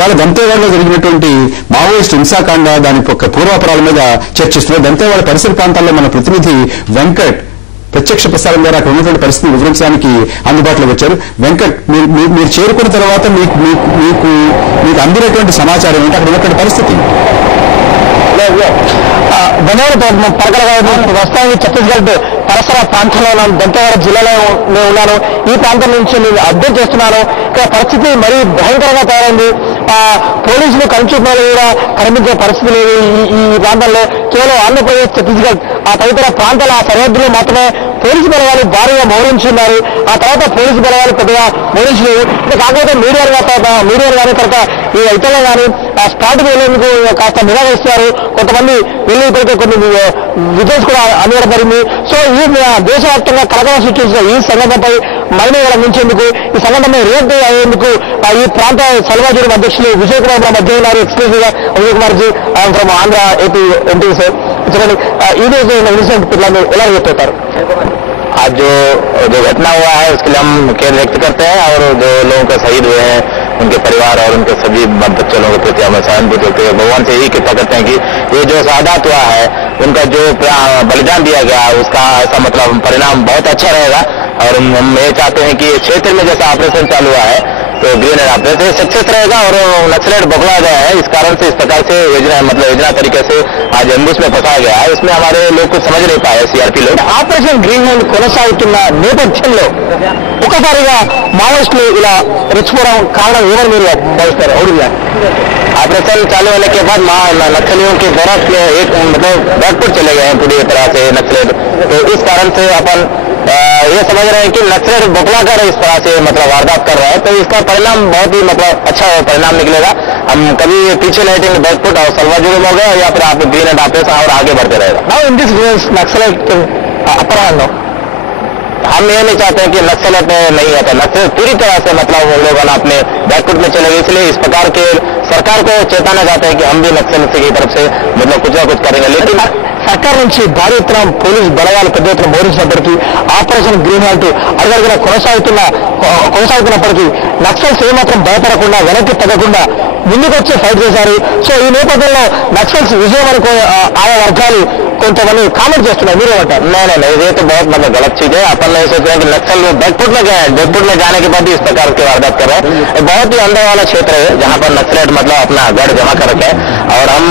ఇవాళ దంతేవాడలో జరిగినటువంటి మావోయిస్ట్ హింసాకాండ దాని యొక్క పూర్వాపరాల మీద చర్చిస్తున్నారు. దంతేవాడ పరిసర ప్రాంతాల్లో మన ప్రతినిధి వెంకట్ ప్రత్యక్ష ప్రసారం ద్వారా అక్కడ ఉన్నటువంటి పరిస్థితిని వివరించడానికి అందుబాటులోకి వచ్చారు. వెంకట్, మీరు చేరుకున్న తర్వాత మీకు అందినటువంటి సమాచారం ఏంటి, అక్కడ ఉన్నటువంటి పరిస్థితి? ధన్యవాదాలు పరకల ప్రస్తుతానికి ఛత్తీస్గఢ్ పరిసర ప్రాంతంలో ఉన్నాను, దంతేవాడ జిల్లాలో ఉన్నాను. ఈ ప్రాంతం నుంచి నేను అప్డేట్ చేస్తున్నాను. ఇక్కడ పరిస్థితి మరీ భయంకరంగా తయారైంది. పోలీసులు కనుచూపులు కూడా కనిపించే పరిస్థితి లేదు ఈ ప్రాంతంలో. కేవలం ఆంధ్రప్రదేశ్, ఛత్తీస్గఢ్ ఆ తదితర ప్రాంతాల ఆ సరిహద్దులో మాత్రమే పోలీసు బలగాలు భారీగా మోహరించున్నారు. ఆ తర్వాత పోలీసు బలగాలు పెద్దగా మోహరించలేదు. కాకపోతే మీడియాలు కానీ తర్వాత ఈ రైతులు కానీ స్పాట్కి వెళ్లేందుకు కాస్త నిరాకరిస్తారు. కొంతమంది వెళ్ళిపోతే కొన్ని విజువల్స్ కూడా అందడం జరిగింది. సో ఈ దేశవ్యాప్తంగా కలకలం సృష్టించిన ఈ సంఘటనపై మహిళలు అందించేందుకు, ఈ సంఘటనపై రియాక్ట్ అయ్యేందుకు ఈ ప్రాంత సల్వాజూరు అధ్యక్షులు విజయ్ కుమార్ మధ్య ఉన్నారు. ఎక్స్క్లూజివ్ గా Vijay Kumar ji from Andhra AP MP sir. చూడండి ఈ రోజు ఇన్సిడెంట్ పిల్లలు ఎలా రియాక్ట్ అవుతారు? आज जो घटना हुआ है उसके लिए हम खेद व्यक्त करते हैं और जो लोगों का शहीद हुए हैं उनके परिवार और उनके सभी बच्चों लोगों के प्रति हमें सहानुभूति होती है. भगवान से यही कृपा करते हैं कि ये जो शहादत हुआ है उनका जो बलिदान दिया गया उसका ऐसा मतलब परिणाम बहुत अच्छा रहेगा. और हम ये चाहते हैं कि क्षेत्र में जैसा ऑपरेशन चालू हुआ है तो ग्रीन ऑपरेशन सक्सेस रहेगा और नक्सलेट बगला गया है. इस कारण से इस प्रकार से योजना तरीके से आज एम्बुश में फंसा गया है. इसमें हमारे लोग कुछ समझ नहीं पाए, सीआरपी लोग. ఆపరేషన్ గ్రీన్ హ్యాండ్ కొనసాగుతున్న నేపథ్యంలో ఒకసారిగా మావోయిస్టులు ఇలా రెచ్చిపోవడం కారణం ఏమని మీరు భావిస్తారు? ऑपरेशन चालू होने के बाद नक्सलियों के तरफ एक मतलब बैकफुट चले गए हैं पूरी तरह से नक्सलेट. तो इस कारण से अपन ये समझ रहे हैं कि नक्सलेट बकला कर इस तरह से मतलब वारदात कर रहा है. तो इसका परिणाम बहुत ही मतलब अच्छा परिणाम निकलेगा. हम कभी पीछे नहीं हटेंगे. बैकफुट और सलवाजुर हो गया या फिर आप ग्रीन एंड ऑपरेशन और आगे बढ़ते रहेगा. Now in this Naxalite upper hand हम ये नहीं चाहते हैं कि नक्सलेट नहीं आता. नक्सलेट पूरी तरह से मतलब उन लोगों ने अपने बैकफुट में चले गए. इसलिए इस प्रकार के सरकार को चेताना चाहते हैं कि हम भी नक्सल की तरफ से मतलब कुछ ना कुछ करेंगे. लेकिन సర్కార్ నుంచి భారీ ఎత్తున పోలీసు బలగాలు పెద్ద ఎత్తున మోహరించినప్పటికీ ఆపరేషన్ గ్రీన్ హ్యాండ్ అడుగడుగునా కొనసాగుతున్నప్పటికీ నక్సల్స్ ఏమాత్రం భయపడకుండా వెనక్కి తగ్గకుండా ముందుకు వచ్చి ఫైట్ చేశారు. సో ఈ నేపథ్యంలో నక్సల్స్ విజయం అనుకో ఆయా వర్గాలు కొంతమంది కామెంట్ చేస్తున్నారు, మీరేమంటారు? नहीं ये तो बहुत मतलब गलत चीज है. अपन नहीं सोच रहे हैं कि नक्सल बैकफुट में गए हैं. बैकफुट में जाने के बाद ही इस प्रकार की वारदात कर रहे हैं. बहुत ही अंदर वाला क्षेत्र है जहाँ पर नक्सलेट मतलब अपना गढ़ जमा कर रखे हैं. और हम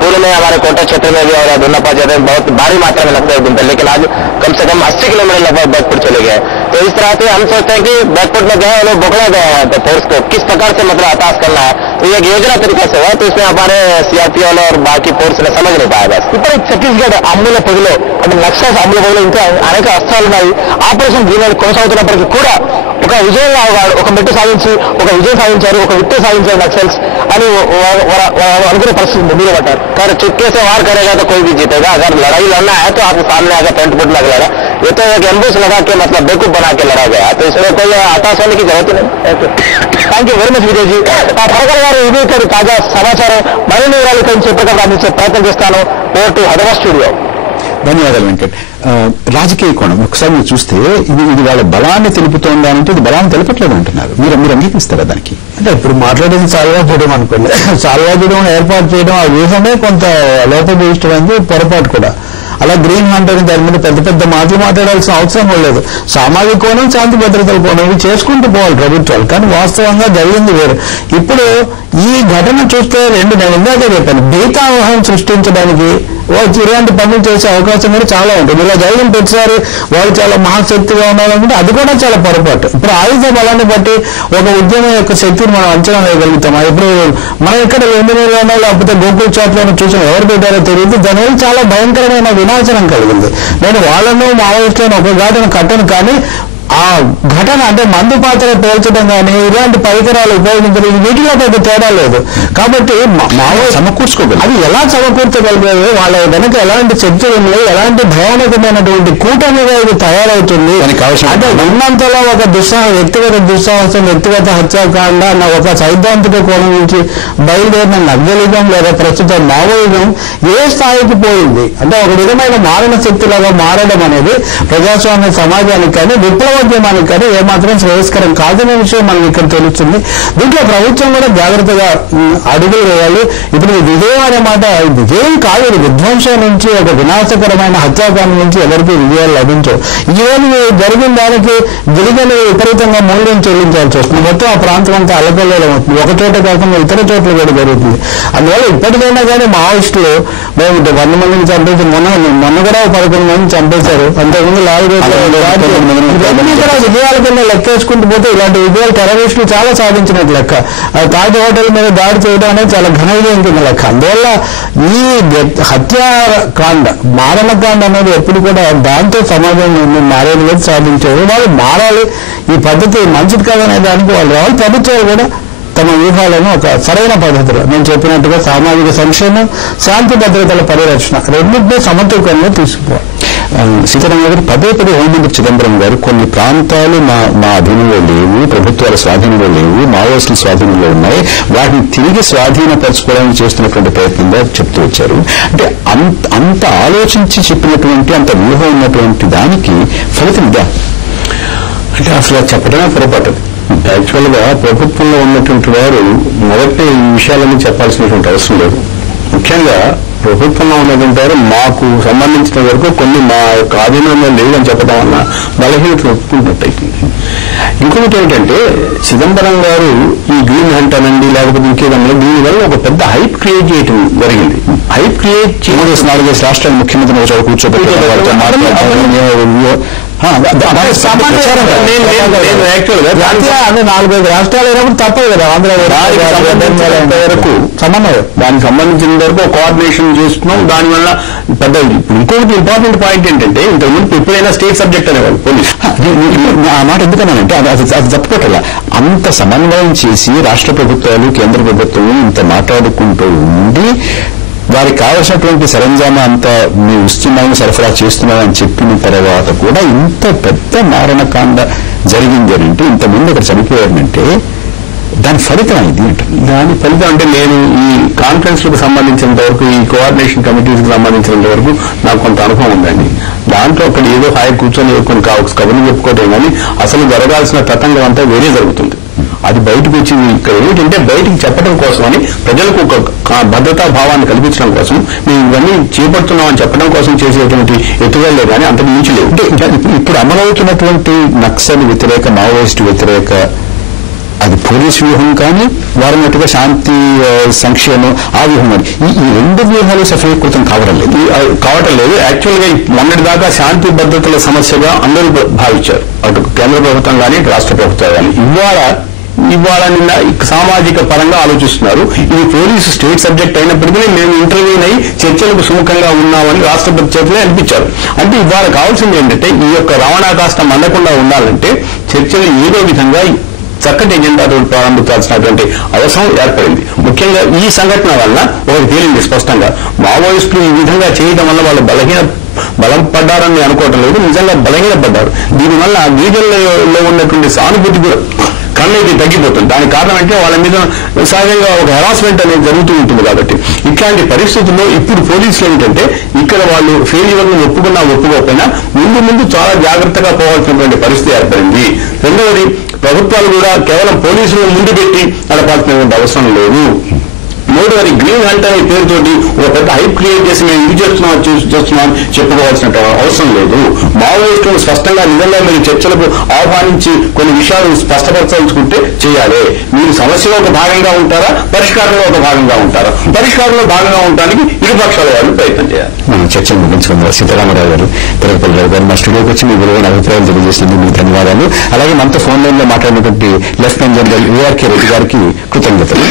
पूर्व में हमारे कोटा क्षेत्र में भी और दुन्नापा क्षेत्र में बहुत भारी मात्रा में नक्सलेट घूमते हैं. लेकिन आज कम से कम 80 किलोमीटर लगभग बैकफुट चले गए. तो इस तरह से हम सोचते हैं कि बैकफुट में गए लोग बकला गए हैं तो फोर्स को किस प्रकार से मतलब हताश करना है. तो ये योजना तरीके से हुआ. तो इसमें हमारे सीआरपी वाले और बाकी फोर्स ने समझ नहीं पाया. बस ఇప్పుడు ఛత్తీస్గఢ్ అమ్ముల పొదిలో అంటే నక్సల్స్ అమ్ముల పొదిలో ఇంకా అనేక అస్త్రాలు ఉన్నాయి. ఆపరేషన్ గ్రీన్ హ్యాండ్ కొనసాగుతున్నప్పటికీ కూడా ఒక విజయంగా ఒక మెట్టు సాధించి ఒక విజయం సాధించారు, ఒక విక్టరీ సాధించారు నక్సల్స్ అని అనుకునే పరిస్థితి ఉంది. మీరు పట్టారు कर चुपके से वार करेगा तो कोई भी जीतेगा. अगर लड़ाई लड़ना है तो आपके सामने आकर फ्रंट फुट लग लगा. ये तो एक एम्बुश लगा के मतलब बेवकूफ बना के लड़ा गया. तो इसमें कोई हताश होने की जरूरत नहीं. Thank you very much Vijay ji. Parakal గారు ఇది ఇక్కడ తాజా సమాచారం మరిన్ని వివరాలు ఇక్కడ చెప్పేటప్పుడు అందించే ప్రయత్నం చేస్తాను. Over to Hyderabad studio. ధన్యవాదాలు వెంకట్. రాజకీయ కోణం ఒకసారి మీరు చూస్తే ఇది వాళ్ళ బలాన్ని తెలుపుతోందా అంటే ఇది బలాన్ని తెలపట్లేదు అంటున్నారు. మీరు అంగీకరిస్తారా దానికి? అంటే ఇప్పుడు మాట్లాడేది చాలుగా చేయడం అనుకోండి. చాలుగా చేయడం ఏర్పాటు చేయడం ఆ వ్యూహమే కొంత లోపభూయిష్టమైంది, పొరపాటు కూడా. అలా గ్రీన్ హంట్ అని దాని మీద పెద్ద పెద్ద మాటలు మాట్లాడాల్సిన అవసరం కూడా లేదు. సామాజిక కోణం, శాంతి భద్రతల కోణం ఇవి చేసుకుంటూ పోవాలి ప్రభుత్వాలు. కానీ వాస్తవంగా జరిగింది వేరు. ఇప్పుడు ఈ ఘటన చూస్తే నేను ఇందాక చెప్పాను, భీతావహం సృష్టించడానికి ఇలాంటి పనులు చేసే అవకాశం కూడా చాలా ఉంటుంది. ఇలా జరిగిన ప్రతిసారి వాళ్ళు చాలా మహాశక్తిగా ఉన్నారనుకుంటే అది కూడా చాలా పొరపాటు. ఇప్పుడు ఆయుధ బలాన్ని బట్టి ఒక ఉద్యమం యొక్క శక్తిని మనం అంచనా వేయగలుగుతామా? ఇప్పుడు మనం ఇక్కడ ఎండినీలోనో లేకపోతే గోకుల్ చాట్లోనో చూసిన ఎవరు పెట్టారో తెలియదు. దానివల్ల చాలా భయంకరమైన వినాశనం కలిగింది. నేను వాళ్ళను మావోయిస్టులను ఒక ఘటన కట్టను, కానీ ఆ ఘటన అంటే మందు పాత్ర పేల్చడం కానీ ఇలాంటి పరికరాలు ఉపయోగించడం వీటిలో పెద్ద తేడా లేదు. కాబట్టి సమకూర్చుకోగలరు. అది ఎలా సమకూర్చగలిగారు? వాళ్ళ వెనక ఎలాంటి శక్తులు ఉన్నాయి, ఎలాంటి భయానకమైనటువంటి కూటమిగా ఇది తయారవుతుంది అంటే ఉన్నంతలో ఒక వ్యక్తిగత దుస్సాహసం, వ్యక్తిగత హత్యాకాండ అన్న ఒక సైద్ధాంతిక కోణం నుంచి బయలుదేరిన నక్సలిజం లేదా ప్రస్తుత మావోయిజం ఏ స్థాయికి పోయింది అంటే ఒక విధమైన మారణ శక్తిలాగా మారడం అనేది ప్రజాస్వామ్య సమాజానికి కానీ విప్లవ ప్రజాోద్యమానికి కానీ ఏమాత్రం శ్రేయస్కరం కాదనే విషయం మనకి ఇక్కడ తెలుస్తుంది. దీంట్లో ప్రభుత్వం కూడా జాగ్రత్తగా అడుగులు వేయాలి. ఇప్పుడు విజయం అనే మాట విజయం కాదు, విధ్వంసం నుంచి ఒక వినాశకరమైన హత్యాకాండ నుంచి ఎవరికి విజయాలు లభించవు. ఈవెన్ జరిగిన దానికి గిరిజనులు విపరీతంగా మూల్యం చెల్లించాల్సి వస్తుంది. మొత్తం ఆ ప్రాంతం అంతా అల్లకల్లోలం అవుతుంది. ఒక చోట కాకుండా ఇతర చోట్ల కూడా జరుగుతుంది. అందువల్ల ఇప్పటికైనా కానీ మావోయిస్టులు మేము 100 మందిని చంపేసి మొన్న కూడా 11 మందిని చంపేశారు. అంతకుముందు ఇవన్నీ కూడా విజయాల కింద లెక్కేసుకుంటూ పోతే ఇలాంటి విజయాలు టెర్రరిస్టులు చాలా సాధించినట్టు లెక్క. తాజ్ హోటల్ మీద దాడి చేయడం అనేది చాలా ఘన విజయం కింద లెక్క. అందువల్ల ఈ హత్యాకాండ మారణకాండ అనేది ఎప్పుడు కూడా దాంతో సమాజం మారేది లేదు, సాధించేది. వాళ్ళు మారాలి, ఈ పద్ధతి మంచిది కాదనే దానికి వాళ్ళు రావాలి. ప్రభుత్వాలు కూడా తమ వ్యూహాలను ఒక సరైన పద్ధతిలో నేను చెప్పినట్టుగా సామాజిక సంక్షేమం, శాంతి భద్రతల పరిరక్షణ రెండింటినీ సమతూకంలో తీసుకుపోవాలి. సీతారాం గారు పదే హోంమంత్రి చిదంబరం గారు కొన్ని ప్రాంతాలు మా అధీనంలో లేవు, ప్రభుత్వాల స్వాధీనంలో లేవు, మావోయిస్టుల స్వాధీనంలో ఉన్నాయి, వాటిని తిరిగి స్వాధీనపరచుకోవడానికి చేస్తున్నటువంటి ప్రయత్నంగా చెప్తూ వచ్చారు. అంటే అంత ఆలోచించి చెప్పినటువంటి అంత వ్యూహం ఉన్నటువంటి దానికి ఫలితం ఇదా అంటే అసలు చెప్పడమే పొరపాటు. యాక్చువల్ గా ప్రభుత్వంలో ఉన్నటువంటి వారు మొదటి ఈ విషయాలన్నీ చెప్పాల్సినటువంటి అవసరం లేదు. ముఖ్యంగా ప్రభుత్వంలో ఉన్నటువంటి వారు మాకు సంబంధించిన వరకు కొన్ని మా యొక్క ఆధీనంలో లేవని చెప్పడం వల్ల బలహీనత ఒప్పుకుంటున్నట్టయితుంది. ఇంకొకటి ఏమిటంటే చిదంబరం గారు ఈ గ్రీన్ హంట్ అనండి లేకపోతే ఇంకేదన్నా దీనివల్ల ఒక పెద్ద హైప్ క్రియేట్ చేయడం జరిగింది. హైప్ క్రియేట్ 4-5 రాష్ట్రాల ముఖ్యమంత్రిని కూర్చోబెట్టి అదే 4-5 రాష్ట్రాలు అయినప్పుడు తప్పదు కదా. వరకు సమన్వయం దానికి సంబంధించిన వరకు కోఆర్డినేషన్ చేస్తున్నాం. దానివల్ల పెద్ద ఇంకొకటి ఇంపార్టెంట్ పాయింట్ ఏంటంటే ఇంతకుముందు ఎప్పుడైనా స్టేట్ సబ్జెక్ట్ అనేవాళ్ళు పోలీసు. ఆ మాట ఎందుకన్నానంటే అది తప్పుకోవట్లా. అంత సమన్వయం చేసి రాష్ట్ర ప్రభుత్వాలు కేంద్ర ప్రభుత్వం ఇంత మాట్లాడుకుంటూ ఉండి వారికి కావలసినటువంటి సరంజామా అంతా మేము ఇస్తున్నాము, సరఫరా చేస్తున్నామని చెప్పిన తర్వాత కూడా ఇంత పెద్ద మారణకాండ జరిగింది అంటే ఇంతమంది అక్కడ చనిపోయారంటే దాని ఫలితం ఇది అంటారు. దాని ఫలితం అంటే నేను ఈ కాన్ఫరెన్స్ లకు సంబంధించినంత వరకు, ఈ కోఆర్డినేషన్ కమిటీస్ కి సంబంధించినంత వరకు నాకు కొంత అనుభవం ఉందండి. దాంట్లో అక్కడ ఏదో హాయి కూర్చొని కొన్ని కబుర్లు చెప్పుకోవటం కానీ అసలు జరగాల్సిన తతంగం అంతా వేరే జరుగుతుంది. అది బయటకు వచ్చింది. ఇక్కడ ఏమిటంటే బయటికి చెప్పడం కోసమని ప్రజలకు ఒక భద్రతా భావాన్ని కల్పించడం కోసం మేము ఇవన్నీ చేపడుతున్నామని చెప్పడం కోసం చేసేటువంటి ఎత్తుగడలే కానీ అంతకు మించి లేవు. ఇప్పుడు అమలవుతున్నటువంటి నక్సల్ వ్యతిరేక, మావోయిస్టు వ్యతిరేక అది పోలీసు వ్యూహం కానీ వారినట్టుగా శాంతి సంక్షేమం ఆ వ్యూహం కానీ ఈ 2 వ్యూహాలు సఫలీకృతం కావటం లేదు. యాక్చువల్ గా మొన్నటి దాకా శాంతి భద్రతల సమస్యగా అందరూ భావించారు, అటు కేంద్ర ప్రభుత్వం కానీ రాష్ట్ర ప్రభుత్వం కానీ. ఇవాళ నిన్న సామాజిక పరంగా ఆలోచిస్తున్నారు. ఇది పోలీసు స్టేట్ సబ్జెక్ట్ అయినప్పటికీ మేము ఇంటర్వ్యూన్ అయ్యి చర్చలకు సుముఖంగా ఉన్నామని రాష్ట్రపతి చేతులే అనిపించారు. అంటే ఇవాళ కావాల్సింది ఏంటంటే ఈ యొక్క రవాణా కాస్త మండకుండా ఉండాలంటే చర్చలు ఏదో విధంగా చక్కటి ఎజెండాతో ప్రారంభించాల్సినటువంటి అవసరం ఏర్పడింది. ముఖ్యంగా ఈ సంఘటన వల్ల ఒకటి తేలింది స్పష్టంగా, మావోయిస్టులు ఈ విధంగా చేయడం వల్ల వాళ్ళు బలం పడ్డారని అనుకోవటం లేదు, నిజంగా బలహీనపడ్డారు. దీనివల్ల ఆ గిరిజనులలో ఉన్నటువంటి సానుభూతి కూడా కన్నైతే తగ్గిపోతుంది. దానికి కారణం అంటే వాళ్ళ మీద సహజంగా ఒక హెరాస్మెంట్ అనేది జరుగుతూ ఉంటుంది. కాబట్టి ఇట్లాంటి పరిస్థితుల్లో ఇప్పుడు పోలీసులు ఏంటంటే ఇక్కడ వాళ్ళు ఫెయిల్యూర్ను ఒప్పుకున్నా ఒప్పుకోకపోయినా ముందు చాలా జాగ్రత్తగా పోవాల్సినటువంటి పరిస్థితి ఏర్పడింది. రెండవది, ప్రభుత్వాలు కూడా కేవలం పోలీసులను ముందు పెట్టి నడపాల్సినటువంటి అవసరం లేదు. మూడవది, గ్రీన్ హంట్ అనే పేరుతోటి ఒక పెద్ద హైప్ క్రియేట్ చేసి మేము ఇది చేస్తున్నాం చెప్పుకోవాల్సిన అవసరం లేదు. మావోయిస్టులను స్పష్టంగా నిజంగా మీరు చర్చలకు ఆహ్వానించి కొన్ని విషయాలు స్పష్టపరచాల్సుకుంటే చేయాలి. మీరు సమస్యలో ఒక భాగంగా ఉంటారా, పరిష్కారంలో ఒక భాగంగా ఉంటారా? పరిష్కారంలో భాగంగా ఉండడానికి ఇరుపక్షాల వాళ్ళు ప్రయత్నం చేయాలి. మనం చర్చను ముగించుకుందాం. సీతారామరావు గారు, తిరుపతిరావు గారు మా స్టూడియోకి వచ్చి మీ విలువైన అభిప్రాయాలు తెలియజేసినందుకు మీకు ధన్యవాదాలు. అలాగే మనతో ఫోన్ లైన్ లో మాట్లాడినటువంటి లెఫ్టినెంట్ జనరల్ ARK రెడ్డి గారికి కృతజ్ఞతలు.